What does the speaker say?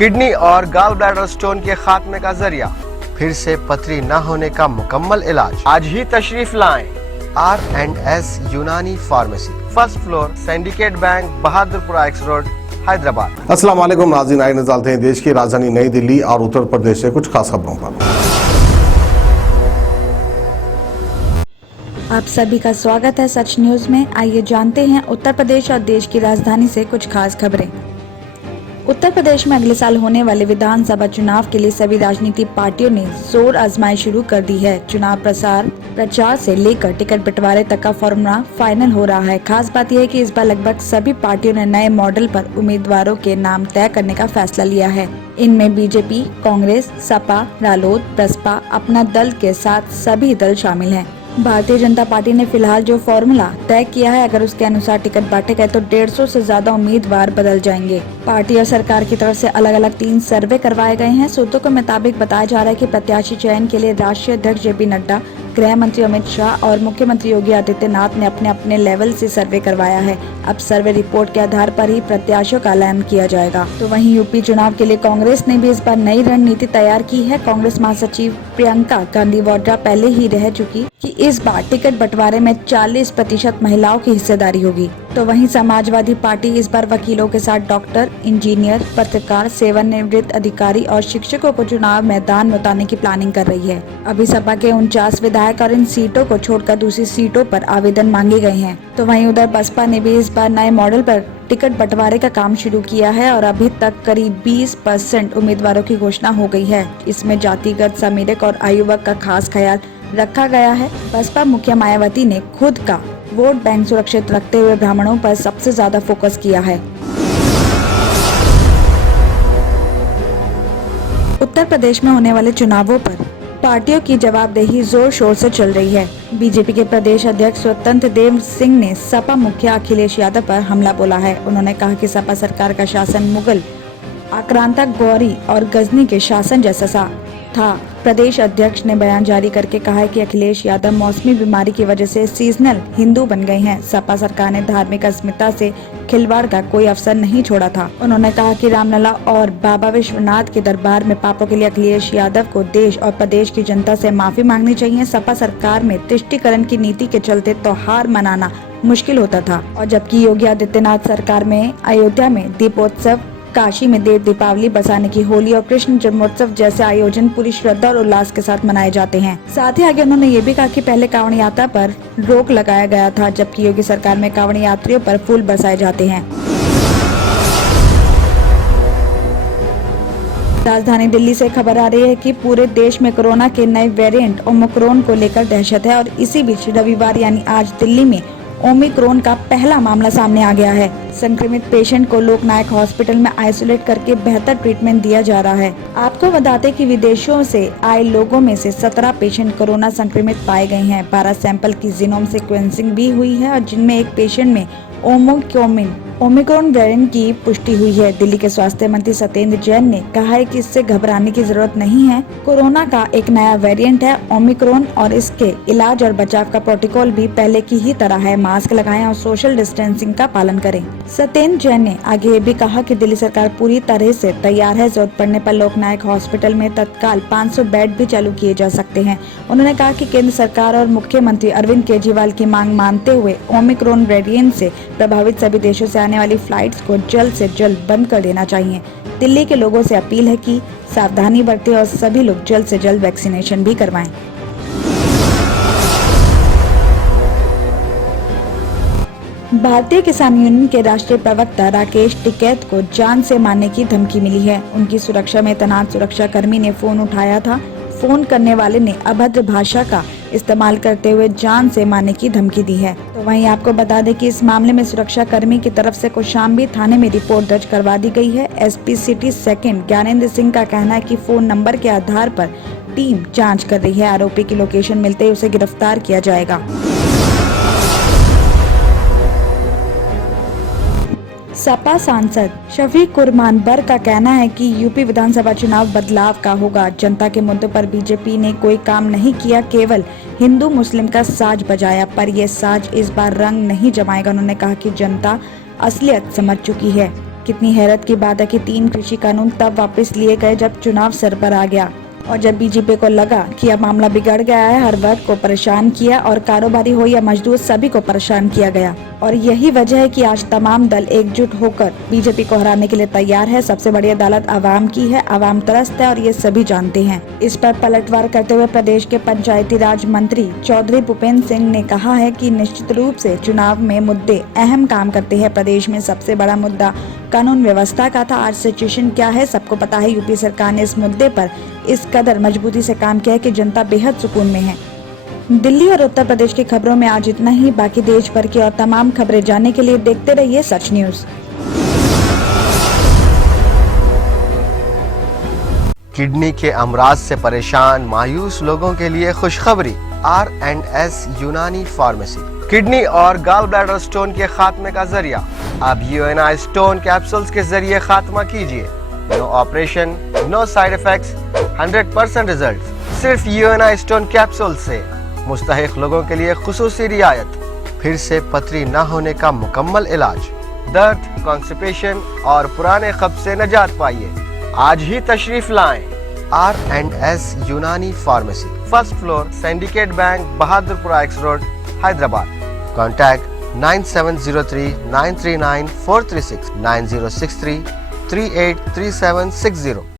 Kidney और gall bladder stone के खात्मे का जरिया, फिर से पथरी न होने का मुकम्मल इलाज। आज ही तशरीफ लाएं R&S यूनानी pharmacy, first floor, syndicate bank, Bahadurpura x road, Hyderabad. अस्सलाम वालेकुम नाज़रीन, आइए नज़र डालते हैं देश की राजधानी नई दिल्ली और उत्तर प्रदेश से कुछ खास खबरों पर। आप सभी का स्वागत है सच न्यूज में। आइए जानते हैं उत्तर प्रदेश और देश की राजधानी से कुछ खास खबरें। उत्तर प्रदेश में अगले साल होने वाले विधानसभा चुनाव के लिए सभी राजनीतिक पार्टियों ने जोर आजमाई शुरू कर दी है। चुनाव प्रचार से लेकर टिकट बंटवारे तक का फॉर्मूला फाइनल हो रहा है। खास बात यह है कि इस बार लगभग सभी पार्टियों ने नए मॉडल पर उम्मीदवारों के नाम तय करने का फैसला लिया है। इनमें बीजेपी, कांग्रेस, सपा, रालोद, बसपा, अपना दल के साथ सभी दल शामिल हैं। भारतीय जनता पार्टी ने फिलहाल जो फॉर्मूला तय किया है, अगर उसके अनुसार टिकट बांटे गए तो 150 से ज्यादा उम्मीदवार बदल जाएंगे। पार्टी और सरकार की तरफ से अलग अलग 3 सर्वे करवाए गए हैं। सूत्रों के मुताबिक बताया जा रहा है कि प्रत्याशी चयन के लिए राष्ट्रीय अध्यक्ष JP नड्डा, गृह मंत्री अमित शाह और मुख्यमंत्री योगी आदित्यनाथ ने अपने अपने लेवल से सर्वे करवाया है। अब सर्वे रिपोर्ट के आधार पर ही प्रत्याशियों का ऐलान किया जाएगा। तो वहीं यूपी चुनाव के लिए कांग्रेस ने भी इस बार नई रणनीति तैयार की है। कांग्रेस महासचिव प्रियंका गांधी वाड्रा पहले ही रह चुकी कि इस बार टिकट बंटवारे में 40% महिलाओं की हिस्सेदारी होगी। तो वहीं समाजवादी पार्टी इस बार वकीलों के साथ डॉक्टर, इंजीनियर, पत्रकार, सेवानिवृत्त अधिकारी और शिक्षकों को चुनाव मैदान में उतारने की प्लानिंग कर रही है। अभी सपा के 49 विधायक और इन सीटों को छोड़कर दूसरी सीटों पर आवेदन मांगे गए हैं। तो वहीं उधर बसपा ने भी इस बार नए मॉडल पर टिकट बंटवारे का काम शुरू किया है और अभी तक करीब 20% उम्मीदवारों की घोषणा हो गई है। इसमें जातिगत, सामरिक और आयु वर्ग का खास ख्याल रखा गया है। बसपा मुखिया मायावती ने खुद का वोट बैंक सुरक्षित रखते हुए ब्राह्मणों पर सबसे ज्यादा फोकस किया है। उत्तर प्रदेश में होने वाले चुनावों पर पार्टियों की जवाबदेही जोर शोर से चल रही है। बीजेपी के प्रदेश अध्यक्ष स्वतंत्र देव सिंह ने सपा मुखिया अखिलेश यादव पर हमला बोला है। उन्होंने कहा कि सपा सरकार का शासन मुगल, आक्रांता, गौरी और गजनी के शासन जैसा था। प्रदेश अध्यक्ष ने बयान जारी करके कहा है कि अखिलेश यादव मौसमी बीमारी की वजह से सीजनल हिंदू बन गए हैं। सपा सरकार ने धार्मिक अस्मिता से खिलवाड़ का कोई अवसर नहीं छोड़ा था। उन्होंने कहा कि रामलला और बाबा विश्वनाथ के दरबार में पापों के लिए अखिलेश यादव को देश और प्रदेश की जनता से माफी मांगनी चाहिए। सपा सरकार में तुष्टीकरण की नीति के चलते त्योहार मनाना मुश्किल होता था, और जबकि योगी आदित्यनाथ सरकार में अयोध्या में दीपोत्सव, काशी में देव दीपावली, बरसाने की होली और कृष्ण जन्मोत्सव जैसे आयोजन पूरी श्रद्धा और उल्लास के साथ मनाए जाते हैं। साथ ही आगे उन्होंने ये भी कहा कि पहले कांवड़ यात्रा पर रोक लगाया गया था, जबकि योगी सरकार में कांवड़ यात्रियों पर फूल बरसाए जाते हैं। राजधानी दिल्ली से खबर आ रही है कि पूरे देश में कोरोना के नए वेरिएंट ओमिक्रॉन को लेकर दहशत है, और इसी बीच रविवार यानी आज दिल्ली में ओमिक्रॉन का पहला मामला सामने आ गया है। संक्रमित पेशेंट को लोकनायक हॉस्पिटल में आइसोलेट करके बेहतर ट्रीटमेंट दिया जा रहा है। आपको बता दें कि विदेशों से आए लोगों में से 17 पेशेंट कोरोना संक्रमित पाए गए हैं। 12 सैंपल की जीनोम सीक्वेंसिंग भी हुई है, और जिनमें एक पेशेंट में ओमिक्रॉन वेरिएंट की पुष्टि हुई है। दिल्ली के स्वास्थ्य मंत्री सत्येंद्र जैन ने कहा है कि इससे घबराने की जरूरत नहीं है। कोरोना का एक नया वेरिएंट है ओमिक्रॉन, और इसके इलाज और बचाव का प्रोटोकॉल भी पहले की ही तरह है। मास्क लगाएं और सोशल डिस्टेंसिंग का पालन करें। सत्येंद्र जैन ने आगे ये भी कहा कि दिल्ली सरकार पूरी तरह से तैयार है। जरूरत पड़ने पर लोकनायक हॉस्पिटल में तत्काल 500 बेड भी चालू किए जा सकते हैं। उन्होंने कहा कि केंद्र सरकार और मुख्यमंत्री अरविंद केजरीवाल की मांग मानते हुए ओमिक्रॉन वेरिएंट से प्रभावित सभी देशों से आने वाली फ्लाइट्स को जल्द से जल्द बंद कर देना चाहिए। दिल्ली के लोगों से अपील है कि सावधानी बरतें और सभी लोग जल्द से जल्द वैक्सीनेशन भी करवाएं। भारतीय किसान यूनियन के राष्ट्रीय प्रवक्ता राकेश टिकैत को जान से मारने की धमकी मिली है। उनकी सुरक्षा में तैनात सुरक्षा कर्मी ने फोन उठाया था। फोन करने वाले ने अभद्र भाषा का इस्तेमाल करते हुए जान से मारने की धमकी दी है। तो वहीं आपको बता दें कि इस मामले में सुरक्षा कर्मी की तरफ से कौशाम्बी थाने में रिपोर्ट दर्ज करवा दी गई है। SP city second Gyanendra Singh का कहना है कि फोन नंबर के आधार पर टीम जांच कर रही है। आरोपी की लोकेशन मिलते ही उसे गिरफ्तार किया जाएगा। सपा सांसद शफीक कुरमान बर का कहना है कि यूपी विधानसभा चुनाव बदलाव का होगा। जनता के मुद्दों पर बीजेपी ने कोई काम नहीं किया, केवल हिंदू मुस्लिम का साज बजाया, पर यह साज इस बार रंग नहीं जमाएगा। उन्होंने कहा कि जनता असलियत समझ चुकी है। कितनी हैरत की बात है कि 3 कृषि कानून तब वापस लिए गए जब चुनाव सर पर आ गया और जब बीजेपी को लगा कि अब मामला बिगड़ गया है, हर वर्ग को परेशान किया और कारोबारी हो या मजदूर सभी को परेशान किया गया। और यही वजह है कि आज तमाम दल एकजुट होकर बीजेपी को हराने के लिए तैयार है। सबसे बड़ी अदालत आवाम की है, आवाम त्रस्त है और ये सभी जानते हैं। इस पर पलटवार करते हुए प्रदेश के पंचायती राज मंत्री चौधरी भूपेंद्र सिंह ने कहा है कि निश्चित रूप से चुनाव में मुद्दे अहम काम करते हैं। प्रदेश में सबसे बड़ा मुद्दा कानून व्यवस्था का था। आज सिचुएशन क्या है सबको पता है। यूपी सरकार ने इस मुद्दे पर इस कदर मजबूती से काम किया है कि जनता बेहद सुकून में है। दिल्ली और उत्तर प्रदेश की खबरों में आज इतना ही। बाकी देश भर की और तमाम खबरें जानने के लिए देखते रहिए सच न्यूज। किडनी के अमराज से परेशान मायूस लोगों के लिए खुशखबरी। R&S यूनानी फार्मेसी किडनी और गॉल ब्लैडर स्टोन के खात्मे का जरिया। अब UNI स्टोन कैप्सूल्स के जरिए खात्मा कीजिए। No operation, no side effects, 100% result. सिर्फ UNI स्टोन कैप्सूल से मुस्तहिक लोगों के लिए खुसूसी रियायत। फिर से पथरी न होने का मुकम्मल इलाज। दर्द, कॉन्स्टिपेशन और पुराने कब्ज से निजात पाइए। आज ही तशरीफ लाएं। R&S यूनानी pharmacy, first floor, syndicate bank, Bahadurpura X road, Hyderabad. Contact 9703 939 436 9063 383760।